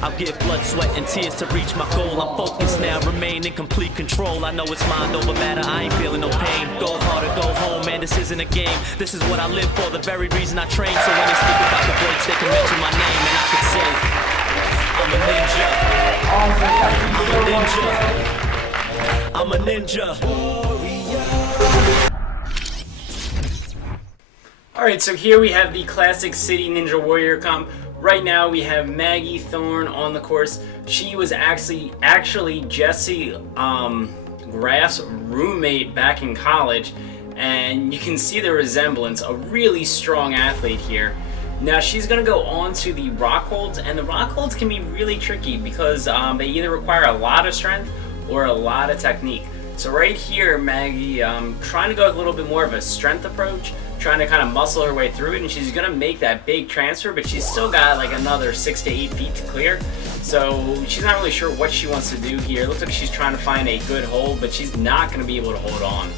I'll give blood, sweat, and tears to reach my goal. I'm focused now, remain in complete control. I know it's mind over matter, I ain't feeling no pain. Go hard or go home, man, this isn't a game. This is what I live for, the very reason I train. So when they speak about the breaks, they can mention my name, and I could say, I'm a ninja. I'm a ninja. Alright, so here we have the Classic City Ninja Warrior comp. Right now we have Maggie Thorne on the course. She was actually Jesse Graff's roommate back in college, and you can see the resemblance. A really strong athlete here. Now she's going to go on to the rock holds, and the rock holds can be really tricky because they either require a lot of strength or a lot of technique. So right here, Maggie trying to go a little bit more of a strength approach, trying to kind of muscle her way through it, and she's going to make that big transfer, but she's still got like another 6 to 8 feet to clear. So she's not really sure what she wants to do here. It looks like she's trying to find a good hold, but she's not going to be able to hold on.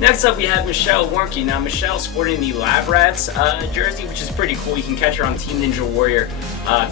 Next up, we have Michelle Warnke. Now, Michelle's sporting the Lab Rats jersey, which is pretty cool. You can catch her on Team Ninja Warrior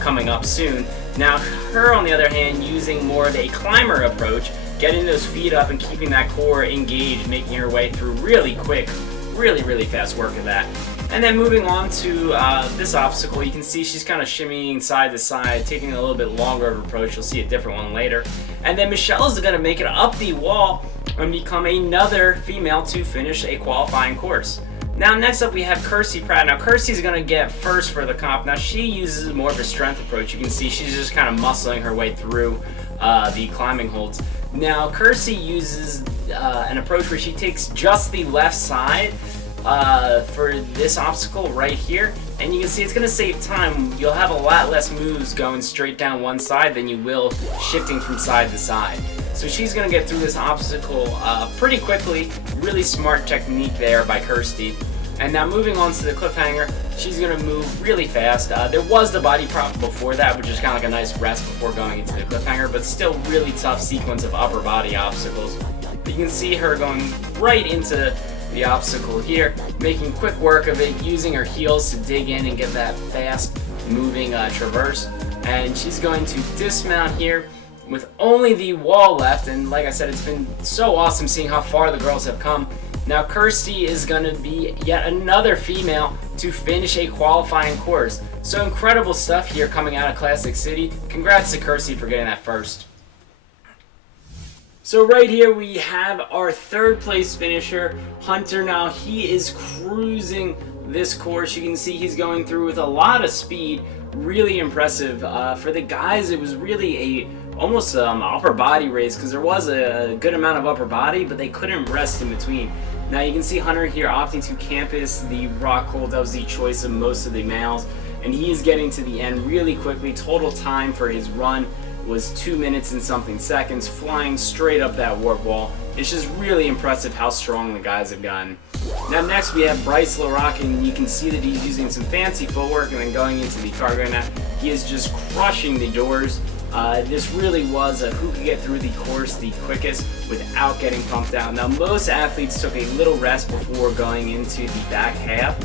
coming up soon. Now, her, on the other hand, using more of a climber approach, getting those feet up and keeping that core engaged, making her way through really quick, really fast work of that. And then moving on to this obstacle, you can see she's kind of shimmying side to side, taking a little bit longer of an approach. You'll see a different one later. And then Michelle's going to make it up the wall and become another female to finish a qualifying course. Now next up we have Kirsty Pratt. Now Kirsty's going to get first for the comp. Now she uses more of a strength approach. You can see she's just kind of muscling her way through the climbing holds. Now Kirsty uses an approach where she takes just the left side for this obstacle right here, and you can see it's going to save time. You'll have a lot less moves going straight down one side than you will shifting from side to side. So she's going to get through this obstacle pretty quickly. Really smart technique there by Kirsty. And now moving on to the cliffhanger, she's going to move really fast. There was the body prop before that, which is kind of like a nice rest before going into the cliffhanger, but still really tough sequence of upper body obstacles. You can see her going right into the obstacle here, making quick work of it, using her heels to dig in and get that fast moving traverse. And she's going to dismount here with only the wall left, and like I said, it's been so awesome seeing how far the girls have come. Now Kirsty is going to be yet another female to finish a qualifying course. So incredible stuff here coming out of Classic City. Congrats to Kirsty for getting that first. So right here we have our third place finisher, Hunter. Now he is cruising this course. You can see he's going through with a lot of speed. Really impressive. For the guys, it was really almost upper body race because there was a good amount of upper body, but they couldn't rest in between. Now you can see Hunter here opting to campus the rock hold. That was the choice of most of the males, and he is getting to the end really quickly. Total time for his run was 2 minutes and something seconds, flying straight up that warp wall. It's just really impressive how strong the guys have gotten. Now next we have Bryce LaRocque, and you can see that he's using some fancy footwork and then going into the cargo net. He is just crushing the doors. This really was a who could get through the course the quickest without getting pumped out. Now most athletes took a little rest before going into the back half.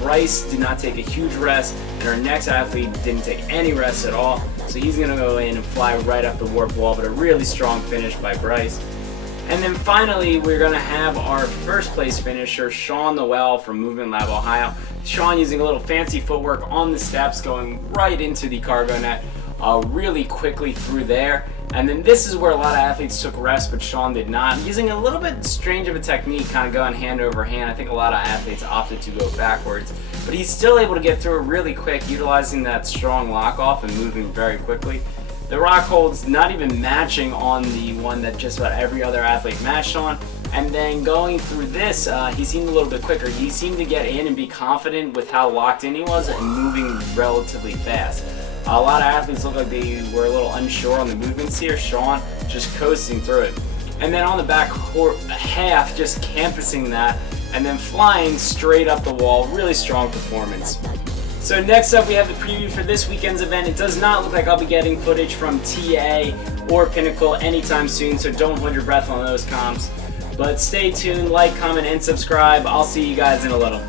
Bryce did not take a huge rest, and our next athlete didn't take any rest at all. So he's going to go in and fly right up the warp wall, but a really strong finish by Bryce. And then finally, we're going to have our first place finisher, Sean Noel from Movement Lab Ohio. Sean using a little fancy footwork on the steps, going right into the cargo net really quickly through there. And then this is where a lot of athletes took rest, but Sean did not. Using a little bit strange of a technique, kind of going hand over hand. I think a lot of athletes opted to go backwards, but he's still able to get through it really quick, utilizing that strong lock off and moving very quickly. The rock holds not even matching on the one that just about every other athlete matched on. And then going through this, he seemed a little bit quicker. He seemed to get in and be confident with how locked in he was and moving relatively fast. A lot of athletes look like they were a little unsure on the movements here. Sean just coasting through it. And then on the back half, just campusing that and then flying straight up the wall. Really strong performance. So next up we have the preview for this weekend's event. It does not look like I'll be getting footage from TA or Pinnacle anytime soon, so don't hold your breath on those comps. But stay tuned, like, comment, and subscribe. I'll see you guys in a little.